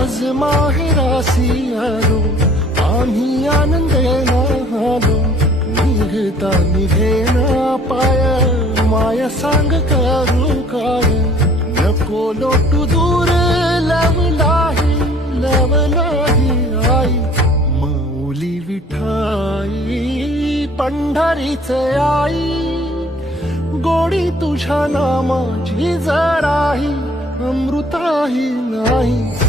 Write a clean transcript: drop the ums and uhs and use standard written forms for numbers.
आज माहेरासी आलो आम्ही आनंदेना आलो निघता निघेना पाय माया सांग करू काय नको लोटू दूर लवलाही आई माऊली विठाई पंढरीच आई गोडी तुझ्या नामाची जराही अमृताही नाही